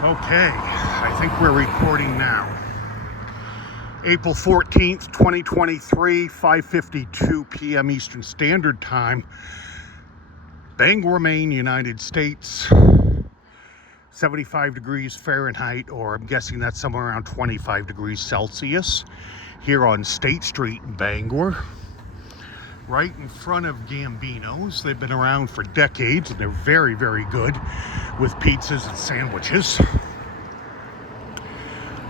Okay, I think we're recording now. April 14th, 2023, 5:52 p.m. Eastern Standard Time. Bangor, Maine, United States. 75 degrees Fahrenheit, or I'm guessing that's somewhere around 25 degrees Celsius. Here on State Street in Bangor. Right in front of Gambino's. They've been around for decades and they're very, very good with pizzas and sandwiches.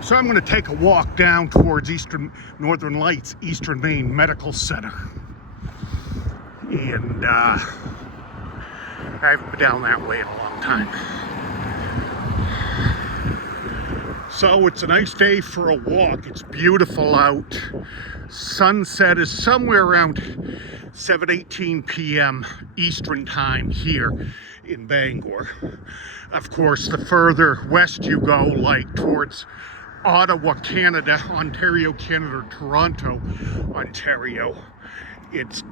So I'm going to take a walk down towards Northern Lights, Eastern Maine Medical Center. And I haven't been down that way in a long time. So it's a nice day for a walk. It's beautiful out. Sunset is somewhere around 7:18 p.m. Eastern Time here in Bangor. Of course, the further west you go, like towards Ottawa, Canada, Ontario, Canada, Toronto, Ontario,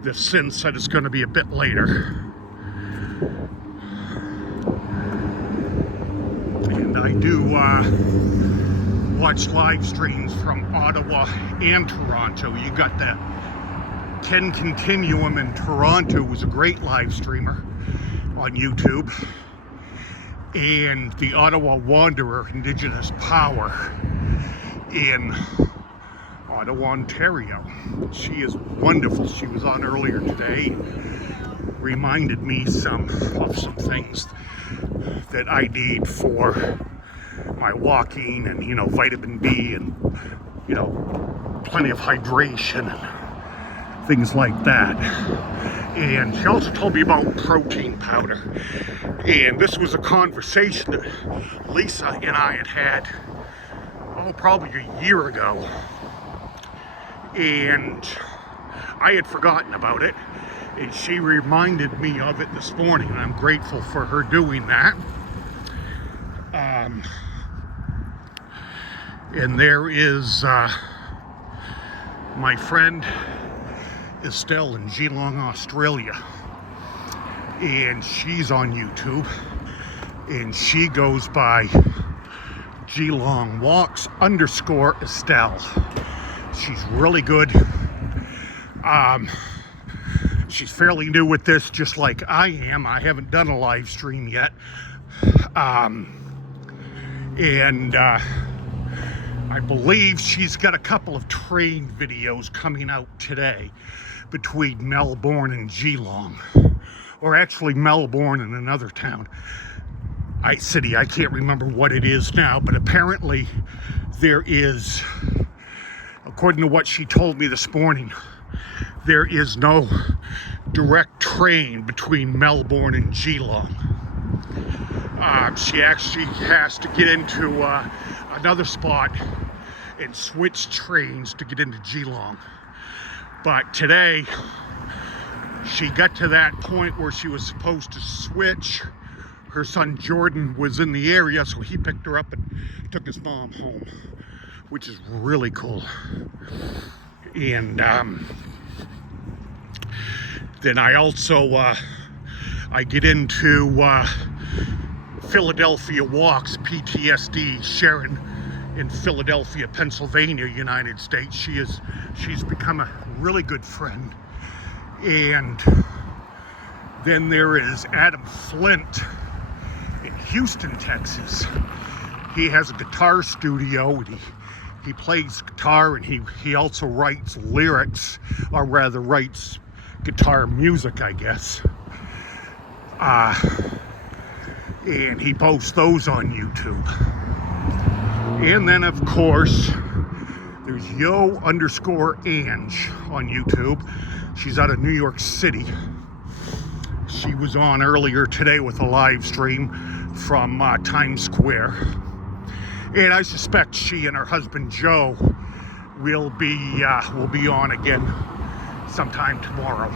the sunset is going to be a bit later. And I do watch live streams from Ottawa and Toronto. You got that Ken Continuum in Toronto, was a great live streamer on YouTube. And the Ottawa Wanderer, Indigenous Power in Ottawa, Ontario. She is wonderful. She was on earlier today. Reminded me of some things that I need for my walking, and vitamin B, and plenty of hydration and things like that. And she also told me about protein powder. And this was a conversation that Lisa and I had probably a year ago. And I had forgotten about it. And she reminded me of it this morning. And I'm grateful for her doing that. And there is my friend Estelle in Geelong, Australia. And she's on YouTube. And she goes by Geelong Walks _ Estelle. She's really good. She's fairly new with this, just like I am. I haven't done a live stream yet. I believe she's got a couple of train videos coming out today between Melbourne and Geelong. Or actually Melbourne and another town. City, I can't remember what it is now, but apparently there is, according to what she told me this morning, there is no direct train between Melbourne and Geelong. She actually has to get into another spot and switch trains to get into Geelong. But today, she got to that point where she was supposed to switch. Her son Jordan was in the area, so he picked her up and took his mom home, which is really cool. And then I also I get into Philadelphia Walks, PTSD, Sharon in Philadelphia, Pennsylvania, United States. She's become a really good friend. And then there is Adam Flint in Houston, Texas. He has a guitar studio, and he plays guitar, and he also writes lyrics, or rather writes guitar music, I guess. And he posts those on YouTube. And then, of course, there's Yo _ Ange on YouTube. She's out of New York City. She was on earlier today with a live stream from Times Square. And I suspect she and her husband Joe will be on again sometime tomorrow.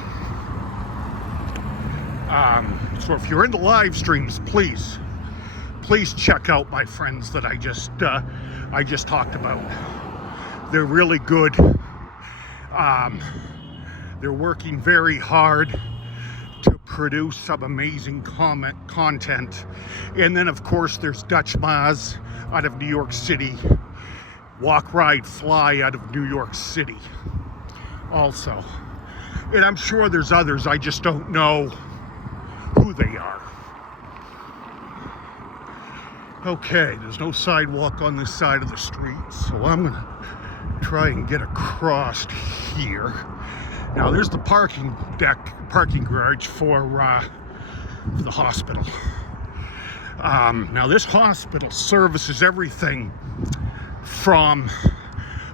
So if you're into live streams, please check out my friends that I just talked about. They're really good. They're working very hard to produce some amazing content. And then of course there's Dutch Maz out of New York City, Walk, Ride, Fly out of New York City also. And I'm sure there's others, I just don't know who they are. Okay, there's no sidewalk on this side of the street, so I'm gonna try and get across here. Now there's the parking garage for the hospital. Now this hospital services everything from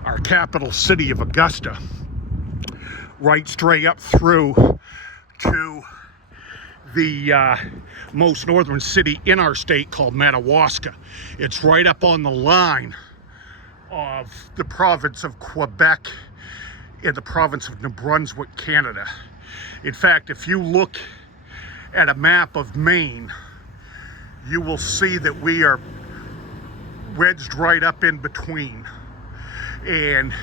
our capital city of Augusta right straight up through to the most northern city in our state called Madawaska. It's right up on the line of the province of Quebec in the province of New Brunswick, Canada. In fact, if you look at a map of Maine, you will see that we are wedged right up in between. And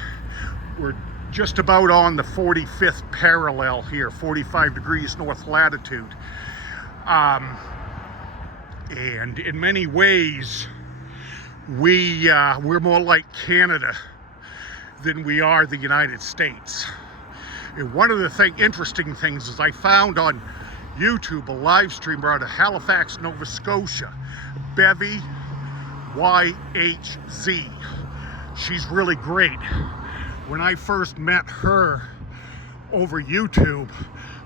we're just about on the 45th parallel here, 45 degrees north latitude. And in many ways, we're more like Canada than we are the United States. And one of the interesting things is I found on YouTube a live streamer out of Halifax, Nova Scotia, Bevy YHZ. She's really great. When I first met her over YouTube,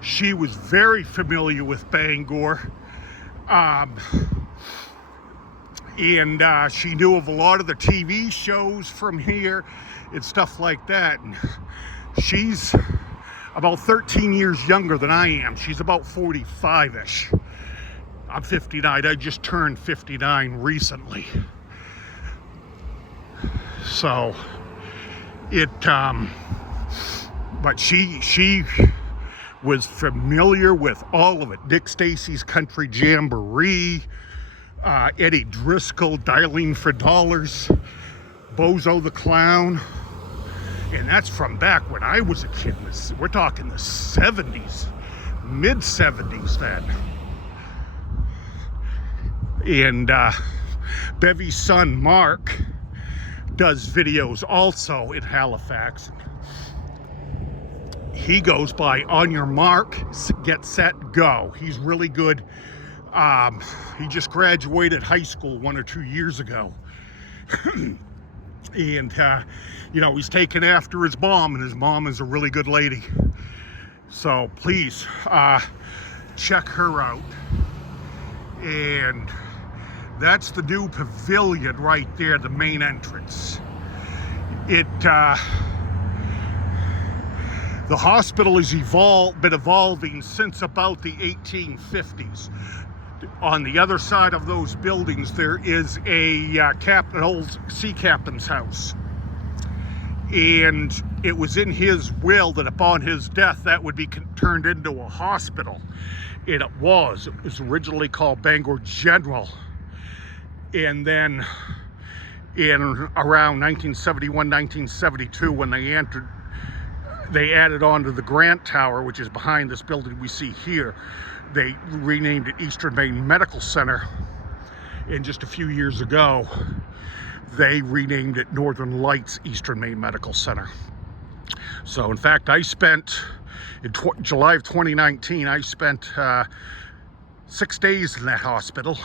she was very familiar with Bangor. And she knew of a lot of the TV shows from here and stuff like that. And she's about 13 years younger than I am. She's about 45-ish. I'm 59. I just turned 59 recently. So but she was familiar with all of it. Dick Stacy's Country Jamboree, Eddie Driscoll, Dialing for Dollars, Bozo the Clown. And that's from back when I was a kid. We're talking the 70s, mid-70s then. And Bevy's son, Mark, does videos also in Halifax. He goes by On Your Mark, Get Set, Go. He's really good. He just graduated high school 1 or 2 years ago. And, you know, he's taken after his mom, and his mom is a really good lady. So please, check her out. And that's the new pavilion right there, the main entrance. The hospital has been evolving since about the 1850s. On the other side of those buildings, there is an old sea captain's house. And it was in his will that upon his death, that would be turned into a hospital. And it was. It was originally called Bangor General. And then in around 1971, 1972, when they added on to the Grant Tower, which is behind this building we see here. They renamed it Eastern Maine Medical Center. And just a few years ago, they renamed it Northern Lights Eastern Maine Medical Center. So in fact, I spent, in July of 2019, I spent 6 days in that hospital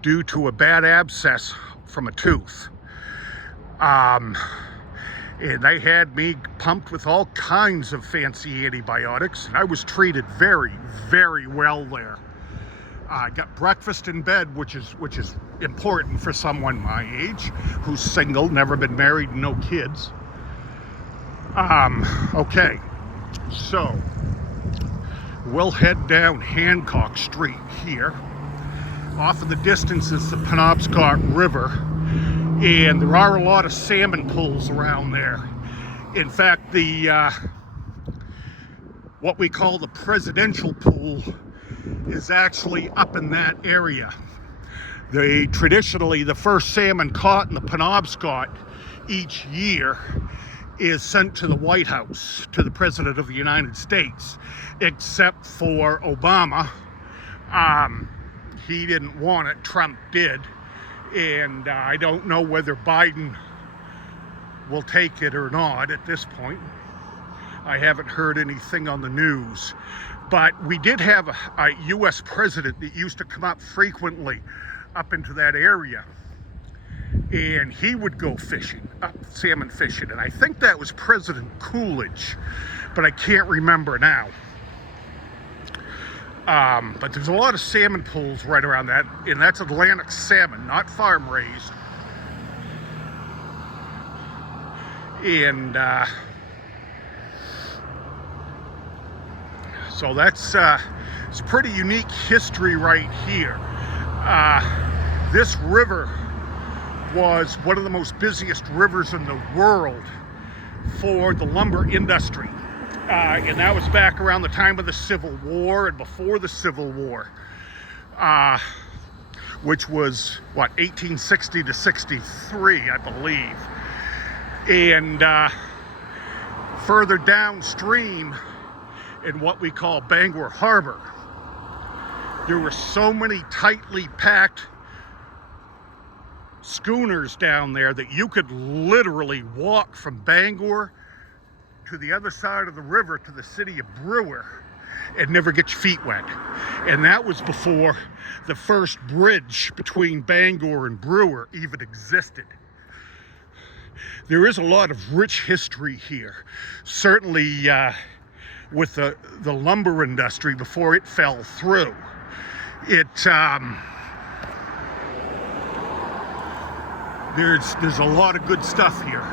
due to a bad abscess from a tooth. And they had me pumped with all kinds of fancy antibiotics, and I was treated very, very well there. I got breakfast in bed, which is important for someone my age, who's single, never been married, no kids. Okay, so we'll head down Hancock Street here. Off in the distance is the Penobscot River, and there are a lot of salmon pools around there. In fact, the what we call the presidential pool is actually up in that area. Traditionally, the first salmon caught in the Penobscot each year is sent to the White House, to the President of the United States, except for Obama, He didn't want it, Trump did, and I don't know whether Biden will take it or not at this point. I haven't heard anything on the news, but we did have a U.S. president that used to come up frequently up into that area, and he would go fishing, salmon fishing, and I think that was President Coolidge, but I can't remember now. But there's a lot of salmon pools right around that, and that's Atlantic salmon, not farm raised. And so that's it's pretty unique history right here. This river was one of the most busiest rivers in the world for the lumber industry. And that was back around the time of the Civil War and before the Civil War, which was, 1860 to 63, I believe. And further downstream in what we call Bangor Harbor, there were so many tightly packed schooners down there that you could literally walk from Bangor to the other side of the river to the city of Brewer and never get your feet wet. And that was before the first bridge between Bangor and Brewer even existed. There is a lot of rich history here, certainly with the lumber industry before it fell through. There's a lot of good stuff here.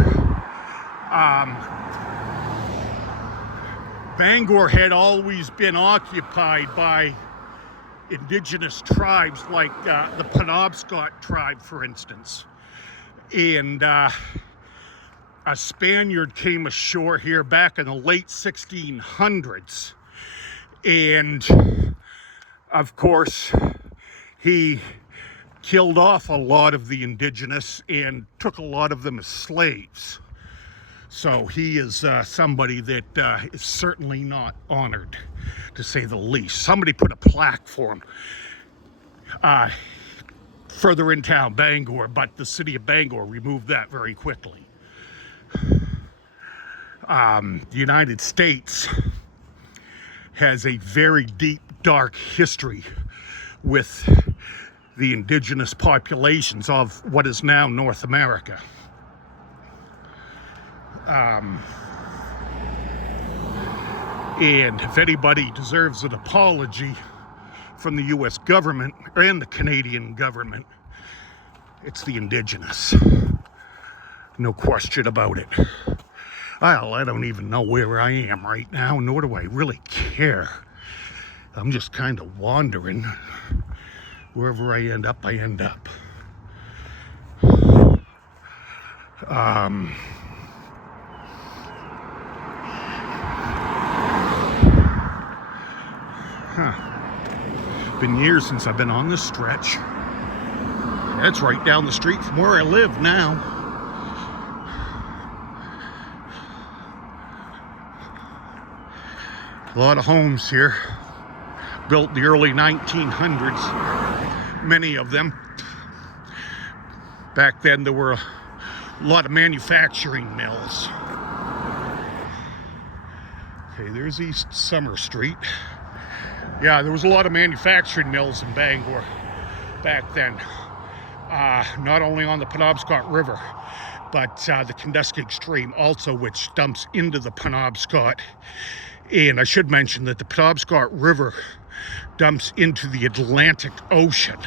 Bangor had always been occupied by indigenous tribes like the Penobscot tribe, for instance. And a Spaniard came ashore here back in the late 1600s. And of course, he killed off a lot of the indigenous and took a lot of them as slaves. So he is somebody that is certainly not honored, to say the least. Somebody put a plaque for him further in town, Bangor, but the city of Bangor removed that very quickly. The United States has a very deep, dark history with the indigenous populations of what is now North America. And if anybody deserves an apology from the U.S. government and the Canadian government, it's the indigenous. No question about it. Well, I don't even know where I am right now, nor do I really care. I'm just kind of wandering. Wherever I end up, I end up. Been years since I've been on this stretch. That's right down the street from where I live now. A lot of homes here, built in the early 1900s, many of them. Back then there were a lot of manufacturing mills. Okay, there's East Summer Street. Yeah, there was a lot of manufacturing mills in Bangor back then. Not only on the Penobscot River, but the Penobscot Stream also, which dumps into the Penobscot. And I should mention that the Penobscot River dumps into the Atlantic Ocean,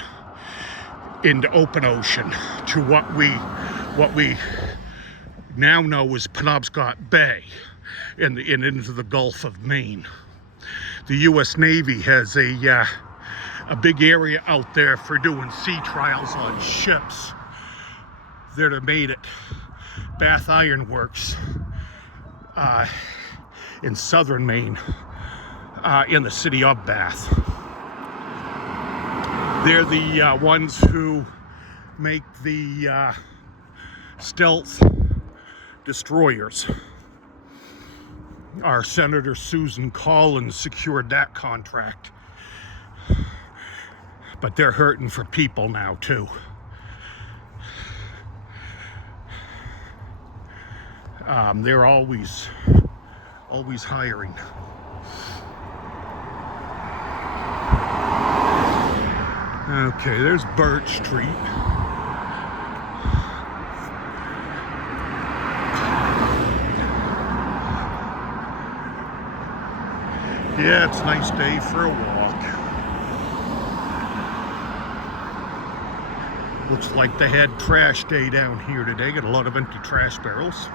into open ocean, to what we now know as Penobscot Bay, and into the Gulf of Maine. The U.S. Navy has a big area out there for doing sea trials on ships that are made at Bath Iron Works in southern Maine, in the city of Bath. They're the ones who make the stealth destroyers. Our Senator Susan Collins secured that contract. but they're hurting for people now too. They're always hiring. Okay, there's Birch Street. Yeah, it's a nice day for a walk. Looks like they had trash day down here today. Got a lot of empty trash barrels.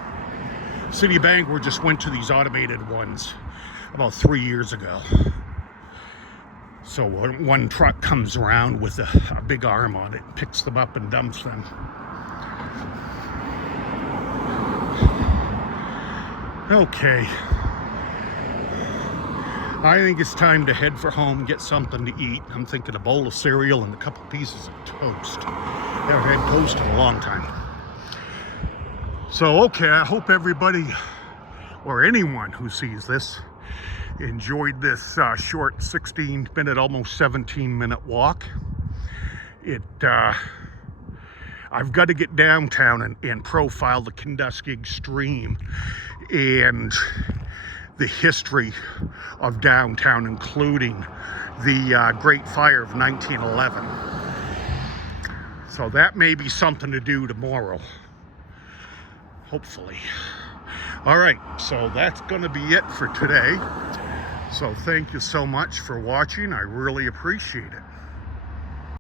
City of Bangor just went to these automated ones about 3 years ago. So one truck comes around with a big arm on it, picks them up and dumps them. Okay. I think it's time to head for home, get something to eat. I'm thinking a bowl of cereal and a couple pieces of toast. I haven't had toast in a long time. So, okay, I hope everybody, or anyone who sees this, enjoyed this short 16-minute, almost 17-minute walk. I've got to get downtown and profile the Kenduskeag Stream and the history of downtown, including the Great Fire of 1911. So that may be something to do tomorrow, hopefully. All right, so that's going to be it for today. So thank you so much for watching. I really appreciate it.